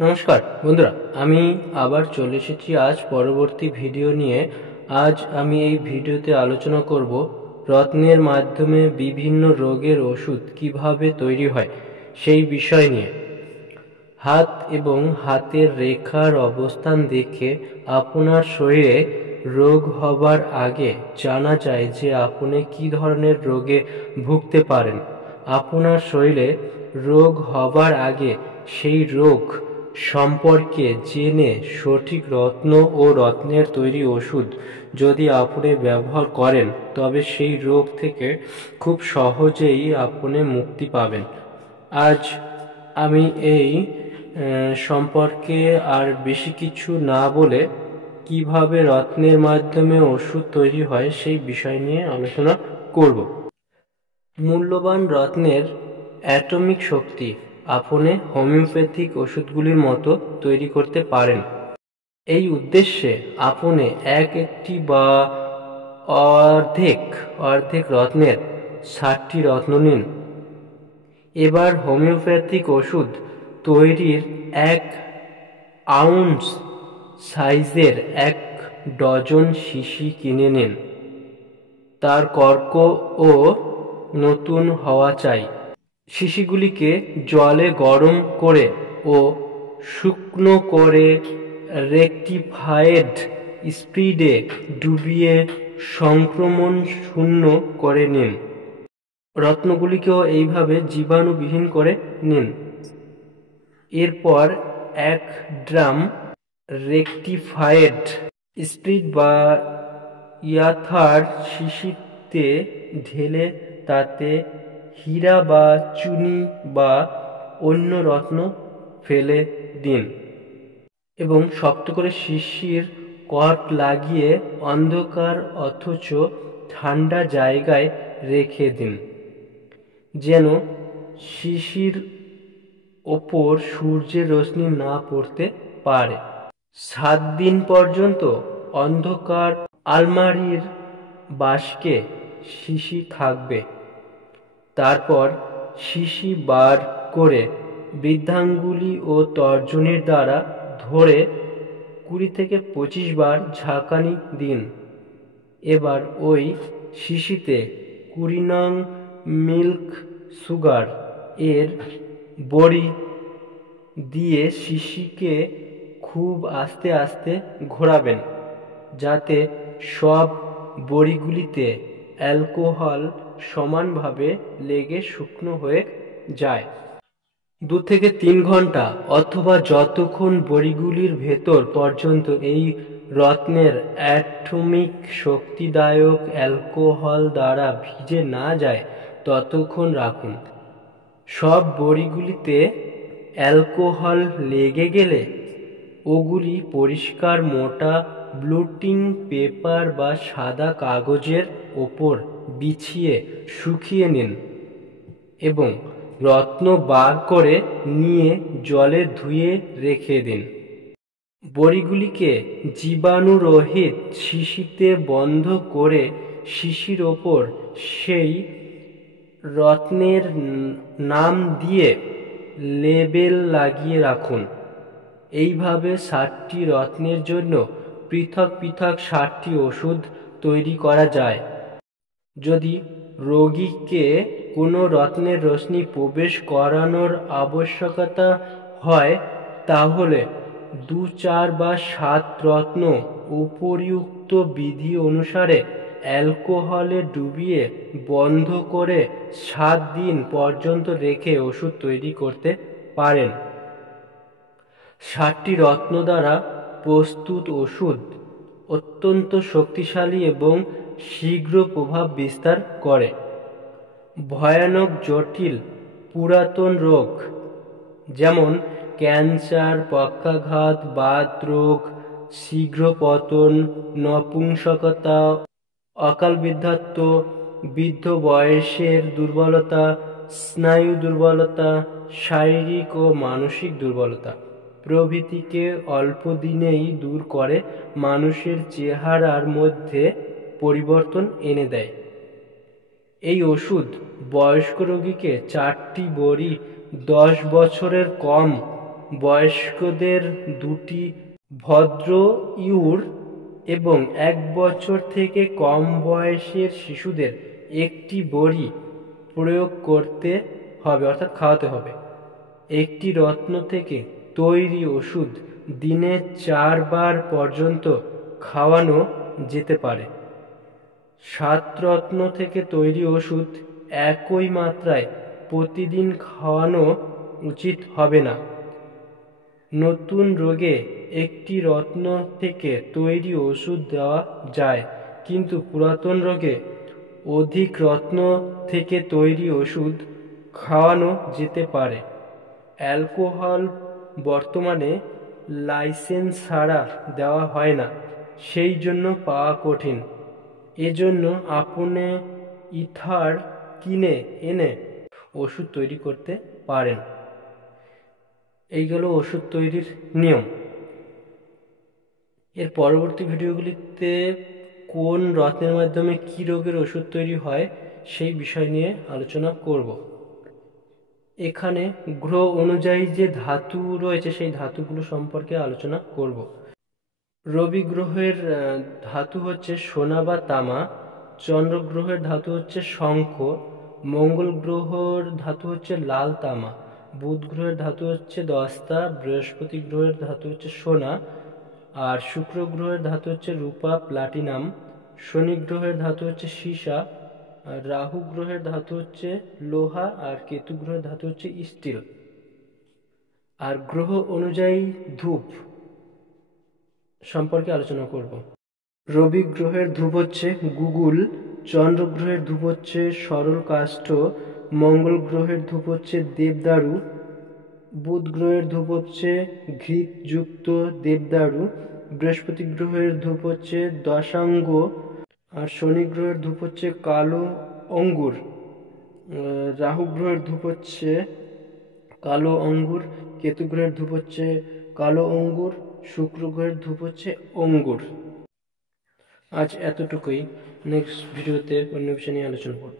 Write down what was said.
নমস্কার বন্ধুরা, আমি আবার চলে এসেছি আজ পরবর্তী ভিডিও নিয়ে। আজ আমি এই ভিডিওতে আলোচনা করব রত্নের মাধ্যমে বিভিন্ন রোগের ওষুধ কিভাবে তৈরি হয় সেই বিষয় নিয়ে। হাত এবং হাতের রেখার অবস্থান দেখে আপনার শরীরে রোগ হবার আগে জানা যায় যে আপনি কী ধরনের রোগে ভুগতে পারেন। আপনার শরীরে রোগ হবার আগে সেই রোগ সম্পর্কে জেনে সঠিক রত্ন ও রত্নের তৈরি ওষুধ যদি আপনি ব্যবহার করেন তবে সেই রোগ থেকে খুব সহজেই আপনি মুক্তি পাবেন। আজ আমি এই সম্পর্কে আর বেশি কিছু না বলে কিভাবে রত্নের মাধ্যমে ওষুধ তৈরি হয় সেই বিষয় নিয়ে আলোচনা করব। মূল্যবান রত্নের অ্যাটমিক শক্তি আপনি হোমিওপ্যাথিক ওষুধগুলির মতো তৈরি করতে পারেন। এই উদ্দেশ্যে আপনি একটি বা অর্ধেক রত্নের 60টি রত্ন নিন। এবার হোমিওপ্যাথিক ওষুধ তৈরির 1 আউন্স সাইজের 1 ডজন শিশি কিনে নিন। তার কর্ক ও নতুন হওয়া চাই। শিশিগুলিকে জলে গরম করে ও শুকনো করে রেকটিফায়েড স্পিরিটে ডুবিয়ে সংক্রমণ শূন্য করে নিন। রত্নগুলিকেও এইভাবে জীবাণুবিহীন করে নিন। এরপর 1 ড্রাম রেকটিফায়েড স্পিরিট বা ইয়াথার শিশিতে ঢেলে তাতে হীরা বা চুনি বা অন্য রত্ন ফেলে দিন এবং শক্ত করে শিশির কর্ক লাগিয়ে অন্ধকার অথচ ঠান্ডা জায়গায় রেখে দিন, যেন শিশির ওপর সূর্যের রশ্মি না পড়তে পারে। 7 দিন পর্যন্ত অন্ধকার আলমারির বাস্কে শিশি থাকবে। তারপর শিশি বার করে বৃদ্ধাঙ্গুলি ও তর্জনীর দ্বারা ধরে 20 থেকে 25 বার ঝাঁকানি দিন। এবার ওই শিশিতে 20 নং মিল্ক সুগার এর বড়ি দিয়ে শিশিকে খুব আস্তে আস্তে ঘোরাবেন, যাতে সব বড়িগুলিতে অ্যালকোহল সমানভাবে লেগে শুকনো হয়ে যায়। 2 থেকে 3 ঘন্টা অথবা যতক্ষণ বড়িগুলির ভেতর পর্যন্ত এই রত্নের অ্যাটমিক শক্তিদায়ক অ্যালকোহল দ্বারা ভিজে না যায় ততক্ষণ রাখুন। সব বড়িগুলিতে অ্যালকোহল লেগে গেলে ওগুলি পরিষ্কার মোটা ব্লটিং পেপার বা সাদা কাগজের ওপর বিছিয়ে শুকিয়ে নিন এবং রত্ন বার করে নিয়ে জলে ধুয়ে রেখে দিন। বড়িগুলিকে জীবাণুরহিত শিশিতে বন্ধ করে শিশির ওপর সেই রত্নের নাম দিয়ে লেবেল লাগিয়ে রাখুন। এইভাবে 60টি রত্নের জন্য পৃথক পৃথক 60টি ওষুধ তৈরি করা যায়। যদি রোগীকে কোনো রত্নের রশ্মি প্রবেশ করানোর আবশ্যকতা হয় তাহলে 2, 4 বা 7 রত্ন উপরিউক্ত বিধি অনুসারে অ্যালকোহলে ডুবিয়ে বন্ধ করে 7 দিন পর্যন্ত রেখে ওষুধ তৈরি করতে পারেন। 60টি রত্ন দ্বারা প্রস্তুত ওষুধ অত্যন্ত শক্তিশালী এবং শীঘ্র প্রভাব বিস্তার করে। ভয়ানক জটিল পুরাতন রোগ যেমন ক্যান্সার, পক্ষাঘাত, বাতরোগ, শীঘ্র পতন, নপুংসকতা, অকাল বৃদ্ধাত্ব, বৃদ্ধ বয়সের দুর্বলতা, স্নায়ু দুর্বলতা, শারীরিক ও মানসিক দুর্বলতা প্রভৃতিকে অল্প দিনেই দূর করে মানুষের চেহারার মধ্যে পরিবর্তন এনে দেয়। এই ওষুধ বয়স্ক রোগীকে 4টি বড়ি 10 বছরের কম বয়স্কদের 2টি ভদ্র ইউর এবং 1 বছর থেকে কম বয়সের শিশুদের 1টি বড়ি প্রয়োগ করতে হবে, অর্থাৎ খাওয়াতে হবে। একটি রত্ন থেকে তৈরি ওষুধ দিনে 4 বার পর্যন্ত খাওয়ানো যেতে পারে। 7 রত্ন থেকে তৈরি ওষুধ একই মাত্রায় প্রতিদিন খাওয়ানো উচিত হবে না। নতুন রোগে একটি রত্ন থেকে তৈরি ওষুধ দেওয়া যায়, কিন্তু পুরাতন রোগে অধিক রত্ন থেকে তৈরি ওষুধ খাওয়ানো যেতে পারে। অ্যালকোহল বর্তমানে লাইসেন্স ছাড়া দেওয়া হয় না, সেই জন্য পাওয়া কঠিন। এজন্য আপনি ইথার কিনে এনে ওষুধ তৈরি করতে পারেন। এই গেল ওষুধ তৈরির নিয়ম। এর পরবর্তী ভিডিওগুলিতে কোন রত্নের মাধ্যমে কী রোগের ওষুধ তৈরি হয় সেই বিষয় নিয়ে আলোচনা করব। এখানে গ্রহ অনুযায়ী যে ধাতু রয়েছে সেই ধাতুগুলো সম্পর্কে আলোচনা করব। রবি গ্রহের ধাতু হচ্ছে সোনা বা তামা, চন্দ্র গ্রহের ধাতু হচ্ছে শঙ্খ, মঙ্গল গ্রহের ধাতু হচ্ছে লাল তামা, বুধ গ্রহের ধাতু হচ্ছে দস্তা, বৃহস্পতি গ্রহের ধাতু হচ্ছে সোনা, আর শুক্র গ্রহের ধাতু হচ্ছে রূপা প্লাটিনাম, শনি গ্রহের ধাতু হচ্ছে সীসা, আর রাহু গ্রহের ধাতু হচ্ছে লোহা, আর কেতু গ্রহের ধাতু হচ্ছে স্টিল। আর গ্রহ অনুযায়ী ধূপ সম্পর্কে আলোচনা করব। রবি গ্রহের ধূপ হচ্ছে গুগুল, চন্দ্র গ্রহের ধূপ হচ্ছে সরল কাষ্ঠ, মঙ্গল গ্রহের ধূপ হচ্ছে দেবদারু, বুধ গ্রহের ধূপ হচ্ছে ঘৃতযুক্ত দেবদারু, বৃহস্পতি গ্রহের ধূপ হচ্ছে দশাঙ্গ, আর শনি গ্রহের ধূপ হচ্ছে কালো অঙ্গুর, রাহু গ্রহের ধূপ হচ্ছে কালো অঙ্গুর, কেতু গ্রহের ধূপ হচ্ছে কালো অঙ্গুর, শুক্র গ্রহের ধূপ হচ্ছে অঙ্গুর। আজ এতটুকুই। নেক্সট ভিডিওতে অন্য বিষয় নিয়ে আলোচনা করব।